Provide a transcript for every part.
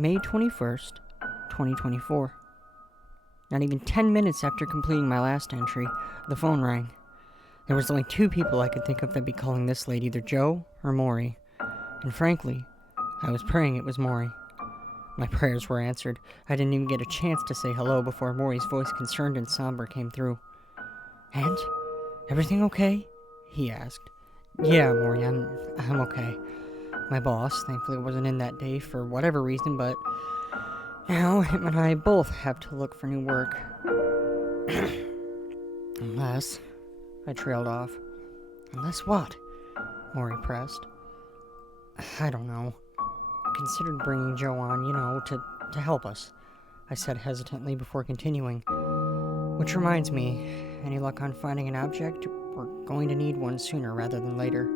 May 21st, 2024. Not even 10 minutes after completing my last entry, the phone rang. There was only two people I could think of that'd be calling this late, either Joe or Maury. And frankly, I was praying it was Maury. My prayers were answered. I didn't even get a chance to say hello before Maury's voice, concerned and somber, came through. "Aunt, everything okay?" he asked. "Yeah, Maury, I'm okay. My boss, thankfully, wasn't in that day for whatever reason, but now him and I both have to look for new work." Unless... I trailed off. "Unless what?" Maury pressed. "I don't know. I considered bringing Joe on, to help us," I said hesitantly before continuing. "Which reminds me, any luck on finding an object? We're going to need one sooner rather than later.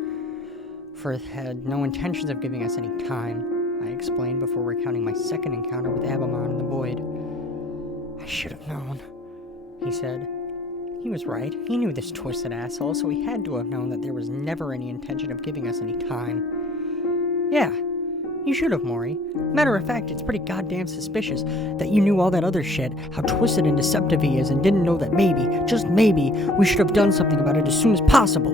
Firth had no intentions of giving us any time," I explained before recounting my second encounter with Abamon in the void. "I should have known," he said. He was right. He knew this twisted asshole, so he had to have known that there was never any intention of giving us any time. "Yeah, you should have, Maury. Matter of fact, it's pretty goddamn suspicious that you knew all that other shit, how twisted and deceptive he is, and didn't know that maybe, just maybe, we should have done something about it as soon as possible."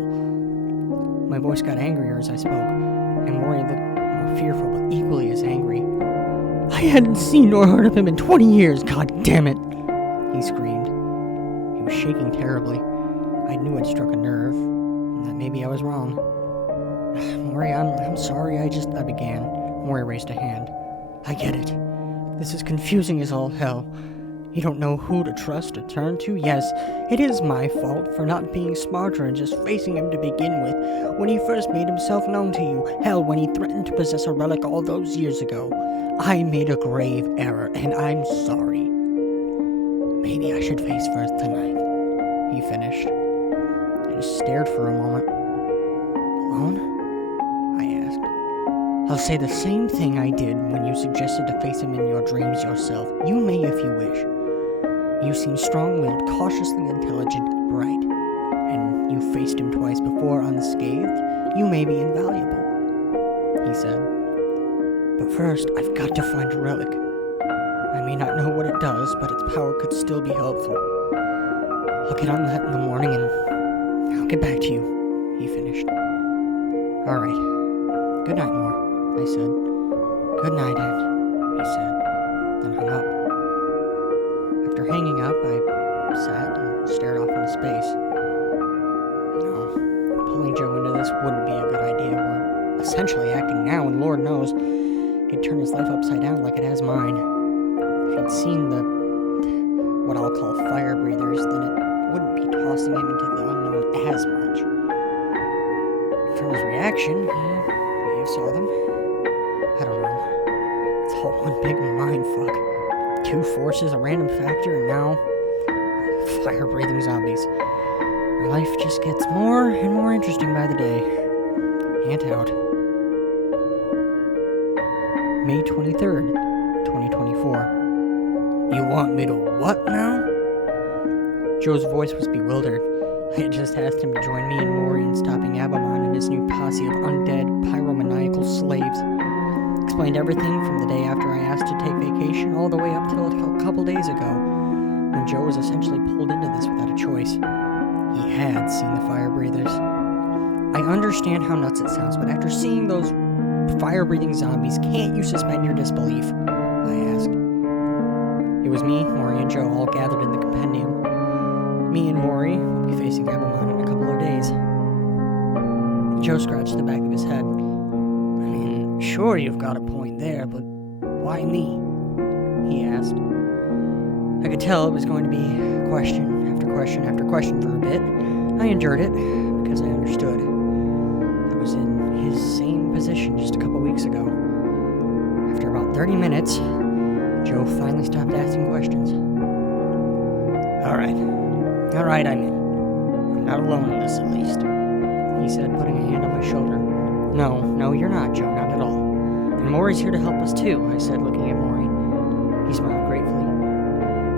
My voice got angrier as I spoke, and Maury looked more fearful but equally as angry. "I hadn't seen nor heard of him in 20 years, god damn it!" he screamed. He was shaking terribly. I knew I'd struck a nerve, and that maybe I was wrong. "Maury, I'm sorry, I began. Maury raised a hand. "I get it. This is confusing as all hell. You don't know who to trust or turn to. Yes, it is my fault for not being smarter and just facing him to begin with when he first made himself known to you. Hell, when he threatened to possess a relic all those years ago. I made a grave error, and I'm sorry. Maybe I should face Firth tonight," he finished. I just stared for a moment. "Alone?" I asked. "I'll say the same thing I did when you suggested to face him in your dreams yourself. You may if you wish. You seem strong-willed, cautiously intelligent, bright, and you faced him twice before unscathed. You may be invaluable," he said. "But first, I've got to find a relic. I may not know what it does, but its power could still be helpful. I'll get on that in the morning, and I'll get back to you," he finished. "All right. Good night, Moore," I said. "Good night, Aunt," he said, then hung up. After hanging up, I sat and stared off into space. No, pulling Joe into this wouldn't be a good idea. We're essentially acting now, and Lord knows it'd turn his life upside down like it has mine. If he'd seen what I'll call fire breathers, then it wouldn't be tossing him into the unknown as much. From his reaction, he may have saw them. I don't know. It's all one big mindfuck. Two forces, a random factor, and now fire-breathing zombies. My life just gets more and more interesting by the day. Ant out. May 23rd, 2024. "You want me to what now?" Joe's voice was bewildered. I had just asked him to join me and Maury in stopping Abamon and his new posse of undead, pyromaniacal slaves. Explained everything from the day after I asked to take vacation all the way up till a couple days ago, when Joe was essentially pulled into this without a choice. He had seen the fire breathers. I understand how nuts it sounds, but after seeing those fire-breathing zombies, can't you suspend your disbelief? I asked. It was me, Maury, and Joe all gathered in the Compendium. Me and Maury will be facing Abamon in a couple of days. Joe scratched the back of his head. "I mean, sure, you've got a point there, but why me?" he asked. I could tell it was going to be question after question after question for a bit. I endured it because I understood. I was in his same position just a couple weeks ago. After about 30 minutes, Joe finally stopped asking questions. All right, I'm in. I'm not alone in this, at least," he said, putting a hand on my shoulder. No, you're not, Joe, not at all. And Maury's here to help us too," I said, looking at Maury. He smiled gratefully.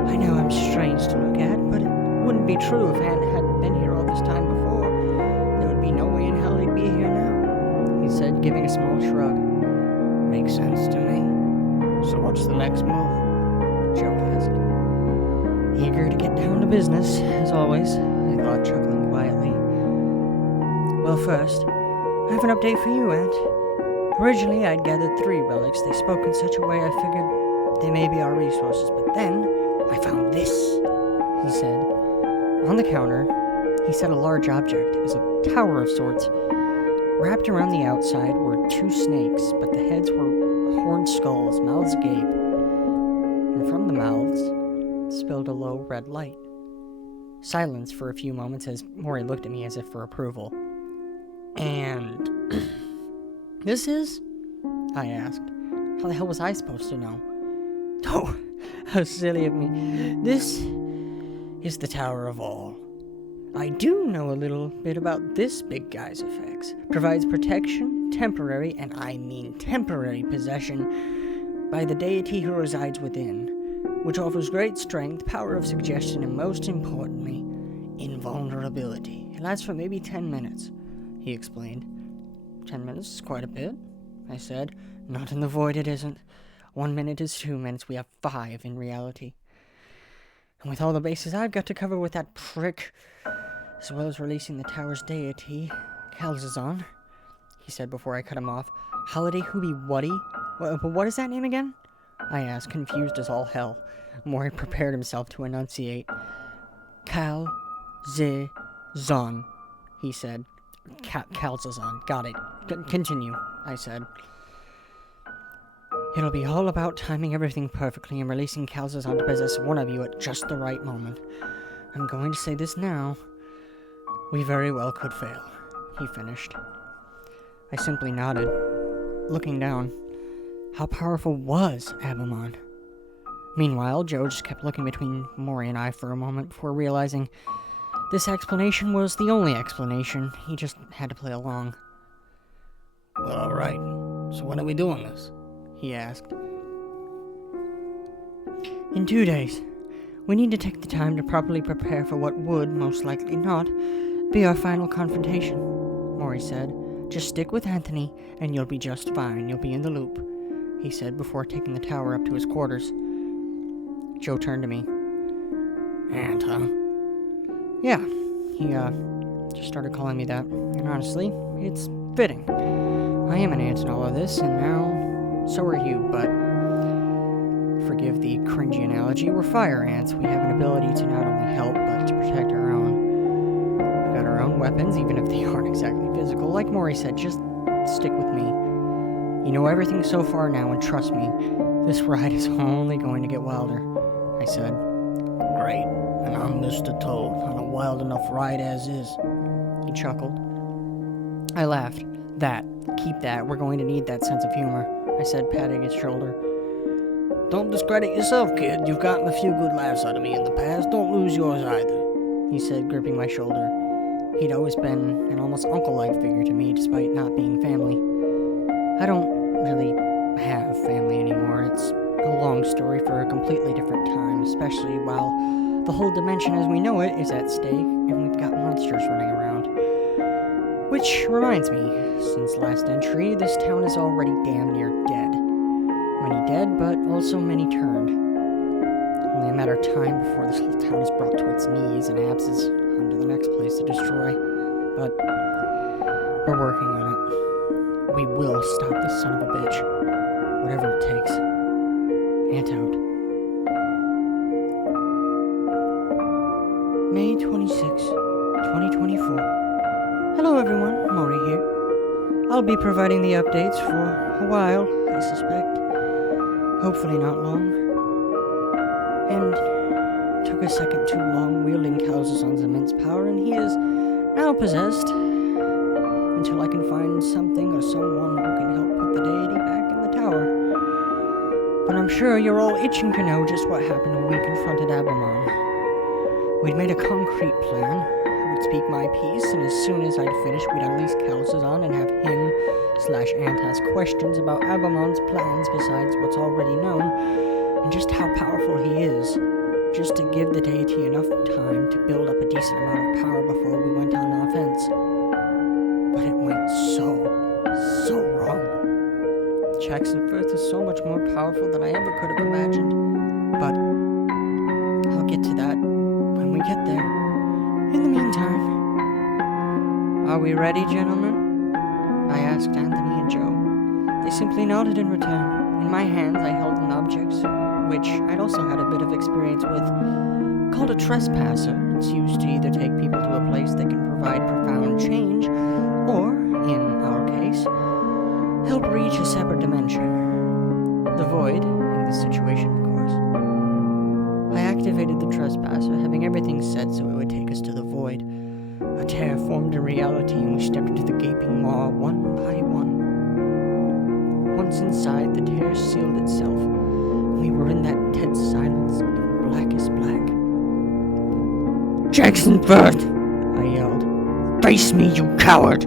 "I know I'm strange to look at, but it wouldn't be true if Anne hadn't been here all this time before. There would be no way in hell he'd be here now," he said, giving a small shrug. "Makes sense to me. So What's the next move? Joe asked. Eager to get down to business, as always, I thought, chuckling quietly. Well, first, I have an update for you, Aunt. Originally, I'd gathered 3 relics. They spoke in such a way I figured they may be our resources, but then I found this, he said. On the counter, he set a large object. It was a tower of sorts. Wrapped around the outside were 2 snakes, but the heads were horned skulls, mouths agape. And from the mouths spilled a low red light. Silence for a few moments as Maury looked at me as if for approval. And this is? I asked. How the hell was I supposed to know? Oh, how silly of me. This is the Tower of All. I do know a little bit about this big guy's effects. Provides protection, temporary, and I mean temporary possession by the deity who resides within, which offers great strength, power of suggestion, and most importantly, invulnerability. It lasts for maybe 10 minutes, he explained. 10 minutes is quite a bit, I said. Not in the void, it isn't. 1 minute is 2 minutes. We have 5 in reality. And with all the bases I've got to cover with that prick, as well as releasing the tower's deity, Calzazon, he said before I cut him off. Holiday Hooby Wuddy? What is that name again? I asked, confused as all hell. Maury prepared himself to enunciate. Calzazon, he said. Calzazon, got it. Continue, I said. It'll be all about timing everything perfectly and releasing Calzazon to possess one of you at just the right moment. I'm going to say this now. We very well could fail, he finished. I simply nodded, looking down. How powerful was Abamon? Meanwhile, Joe just kept looking between Maury and I for a moment before realizing this explanation was the only explanation. He just had to play along. Well, alright. So when are we doing this? He asked. In 2 days. We need to take the time to properly prepare for what would, most likely not, be our final confrontation, Maury said. Just stick with Anthony, and you'll be just fine. You'll be in the loop, he said before taking the tower up to his quarters. Joe turned to me. Ant, huh? Yeah, he, just started calling me that. And honestly, it's fitting. I am an ant in all of this, and now, so are you, but forgive the cringy analogy, we're fire ants. We have an ability to not only help, but to protect our own. We've got our own weapons, even if they aren't exactly physical. Like Maury said, just stick with me. You know everything so far now, and trust me, this ride is only going to get wilder, I said. Great, and I'm Mr. Toad, on a wild enough ride as is, he chuckled. I laughed. Keep that, we're going to need that sense of humor, I said, patting his shoulder. Don't discredit yourself, kid. You've gotten a few good laughs out of me in the past. Don't lose yours either, he said, gripping my shoulder. He'd always been an almost uncle-like figure to me, despite not being family. I don't really have family anymore. It's a long story for a completely different time, especially while the whole dimension as we know it is at stake, and we've got monsters running around. Which reminds me, since last entry, this town is already damn near dead. Many dead, but also many turned. Only a matter of time before this whole town is brought to its knees and absces onto the next place to destroy. But we're working on it. We will stop this son of a bitch. Whatever it takes. Ant out. May 26, 2024. Hello everyone, Maury here. I'll be providing the updates for a while, I suspect. Hopefully not long. And took a second too long wielding Calzazon's immense power, and he is now possessed until I can find something or someone who can help put the deity back in the tower. But I'm sure you're all itching to know just what happened when we confronted Abamon. We'd made a concrete plan. I would speak my piece, and as soon as I'd finished, we'd unleash Calzazon and have him/Ant ask questions about Abamon's plans besides what's already known, and just how powerful he is, just to give the deity enough time to build up a decent amount of power before we went on offense. But it went so wrong. Jackson Firth is so much more powerful than I ever could have imagined. But I'll get to that when we get there. In the meantime, are we ready, gentlemen? I asked Anthony and Joe. They simply nodded in return. In my hands, I held an object, which I'd also had a bit of experience with, called a trespasser. It's used to either take people to a place that can provide profound change, or, in our case, help reach a separate dimension. The void, in this situation, of course. I activated the trespasser, having everything set so it would take us to the void. A tear formed in reality, and we stepped into the gaping maw one by one. Once inside, the tear sealed itself, and we were in that dead silence, in black as black. "Jackson Firth!" I yelled. "Face me, you coward!"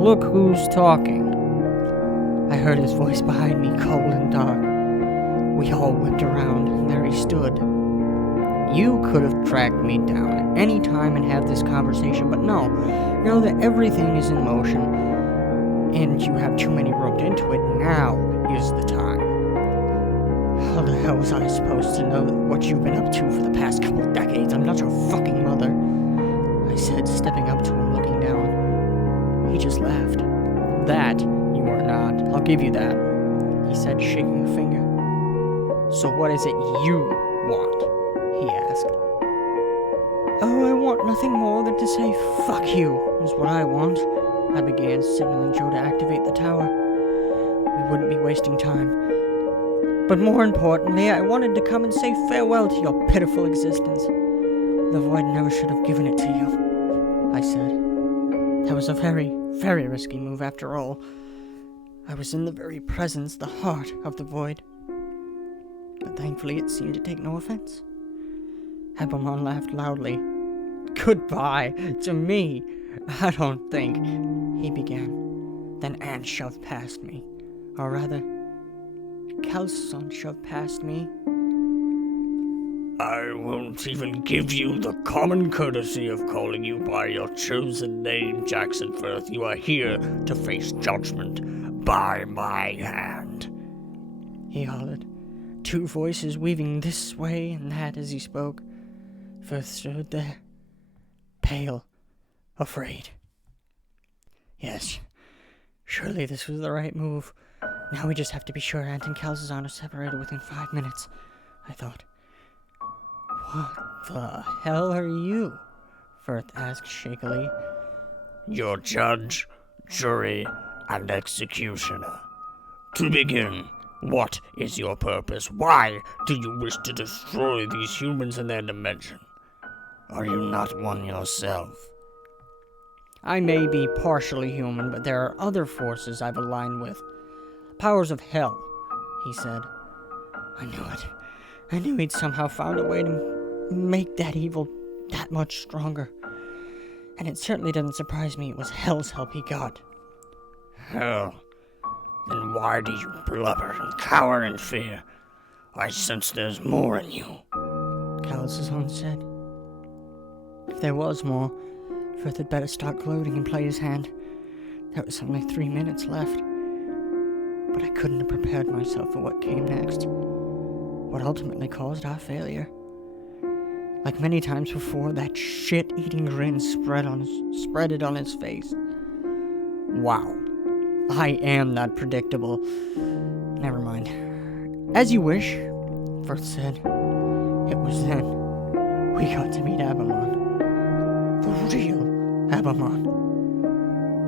"Look who's talking." I heard his voice behind me, cold and dark. We all whipped around, and there he stood. "You could have tracked me down at any time and had this conversation, but no. Now that everything is in motion, and you have too many roped into it, now is the time." "How the hell was I supposed to know what you've been up to for the past couple of decades? I'm not your fucking mother," I said, stepping up to him, looking down. He just laughed. "That you are not. I'll give you that," he said, shaking a finger. "So what is it you want?" he asked. "Oh, I want nothing more than to say fuck you, is what I want," I began, signaling Joe to activate the tower. We wouldn't be wasting time. "But more importantly, I wanted to come and say farewell to your pitiful existence. The void never should have given it to you," I said. That was a very, very risky move after all. I was in the very presence, the heart of the void. But thankfully it seemed to take no offense. Abelmon laughed loudly. "Goodbye to me, I don't think," he began. Then Anne shoved past me. Or rather, Calson shoved past me. "I won't even give you the common courtesy of calling you by your chosen name, Jackson Firth. You are here to face judgment by my hand," he hollered, two voices weaving this way and that as he spoke. Firth stood there, pale, afraid. Yes, surely this was the right move. Now we just have to be sure Ant and Calzazan are separated within 5 minutes, I thought. "What the hell are you?" Firth asked shakily. "Your judge, jury, and executioner. To begin, what is your purpose? Why do you wish to destroy these humans in their dimension? Are you not one yourself?" "I may be partially human, but there are other forces I've aligned with. Powers of hell," he said. I knew it. I knew he'd somehow found a way to make that evil that much stronger. And it certainly doesn't surprise me it was hell's help he got. "Hell? Then why do you blubber and cower in fear? I sense there's more in you," Calzazon said. If there was more, Firth had better start gloating and play his hand. There was only 3 minutes left. But I couldn't have prepared myself for what came next. What ultimately caused our failure. Like many times before, that shit-eating grin spread it on his face. Wow. I am that predictable. Never mind. "As you wish," Firth said. It was then we got to meet Abelmon. The real Abelmon.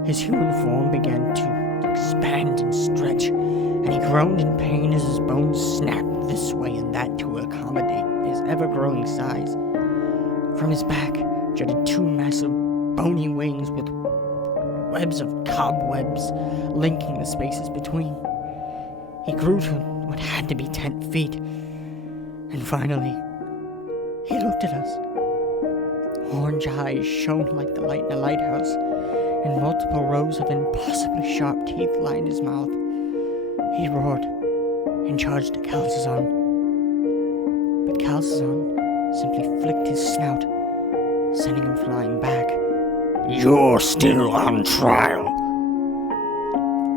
His human form began to expand and stretch, and he groaned in pain as his bones snapped this way and that to accommodate his ever-growing size. From his back jutted 2 massive bony wings with webs of cobwebs linking the spaces between. He grew to what had to be 10 feet, and finally, he looked at us. Orange eyes shone like the light in a lighthouse, and multiple rows of impossibly sharp teeth lined his mouth. He roared and charged at Calzazon. But Calzazon simply flicked his snout, sending him flying back. "You're still on trial."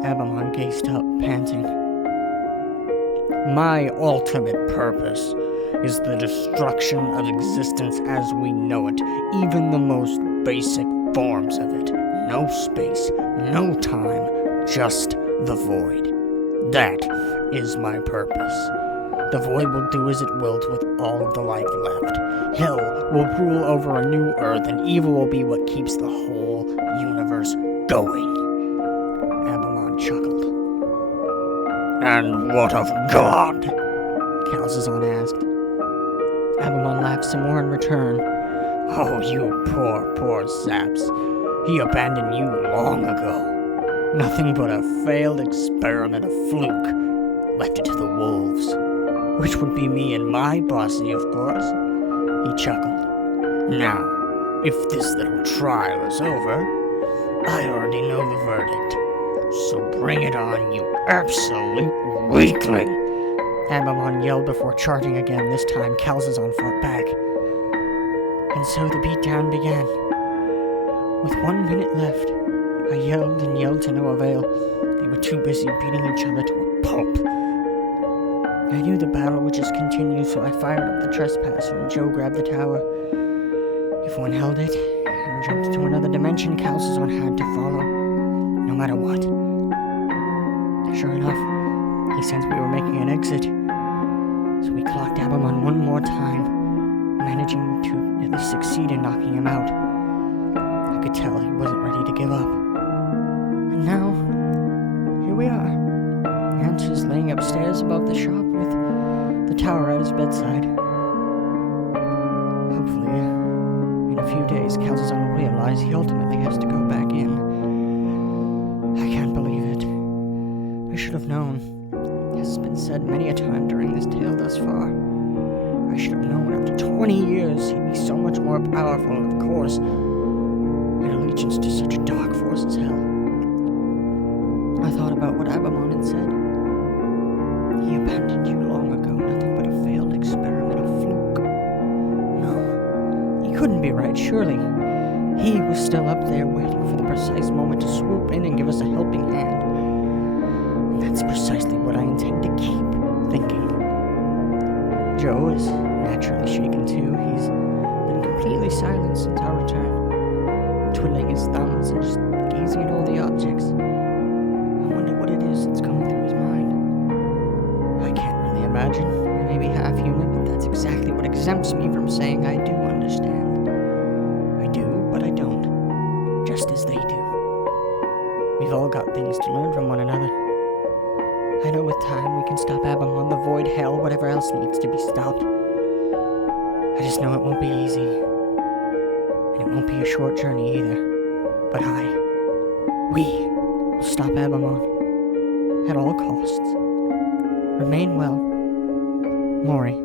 Abamon gazed up, panting. My ultimate purpose is the destruction of existence as we know it, even the most basic forms of it. No space, no time, just the void. That is my purpose. The void will do as it wills with all of the life left. Hell will rule over a new earth, and evil will be what keeps the whole universe going. Abamon chuckled. And what of God? Calzazon asked. Abamon laughed some more in return. Oh, you poor saps. He abandoned you long ago. Nothing but a failed experiment, a fluke. Left it to the wolves. Which would be me and my bossy, of course. He chuckled. Now, if this little trial is over, I already know the verdict. So bring it on, you absolute weakling! Abamon yelled before charging again. This time, Calzazon fought back. And so the beatdown began. With 1 minute left, I yelled and yelled to no avail. They were too busy beating each other to a pulp. I knew the battle would just continue, so I fired up the trespasser and Joe grabbed the tower. If one held it and jumped to another dimension, Calzazon had to follow, no matter what. Sure enough, he sensed we were making an exit, so we clocked Abamon one more time, managing to at least succeed in knocking him out. I could tell he wasn't ready to give up. And now, here we are. Ant is laying upstairs above the shop with the tower at his bedside. Hopefully, in a few days, Calzazon will realize he ultimately has to go back in. I can't believe it. I should have known. As has been said many a time during this tale thus far. I should have known after 20 years he'd be so much more powerful, and of course, in allegiance to such a dark force as hell. I thought about what Abamon had said. He abandoned you long ago, nothing but a failed experiment, a fluke. No, he couldn't be right, surely. He was still up there waiting for the precise moment to swoop in and give us a helping hand. And that's precisely what I intend to keep thinking. Joe is naturally shaken too. He's been completely silent since our return, twiddling his thumbs and just gazing at all the objects. I wonder what it is that's coming through his mind. I can't really imagine. I may be half human, but that's exactly what exempts me from saying I do understand. I do, but I don't. Just as they do. We've all got things to learn from one another. I know with time we can stop Abamon, the void, hell, whatever else needs to be stopped. I just know it won't be easy. And it won't be a short journey either. But we will stop Abamon. At all costs. Remain well. Maury.